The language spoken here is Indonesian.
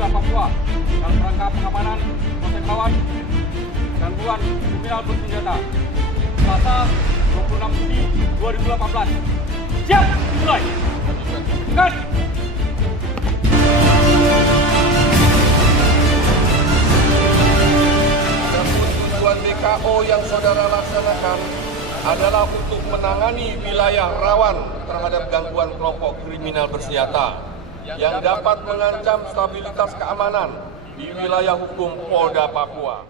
Polda Papua dalam rangka pengamanan proses lawan gangguan kriminal bersenjata Selasa 26 Juni 2018. Siap, dimulai. Gas. Tujuan BKO yang saudara laksanakan adalah untuk menangani wilayah rawan terhadap gangguan kelompok kriminal bersenjata yang dapat mengancam stabilitas keamanan di wilayah hukum Polda Papua.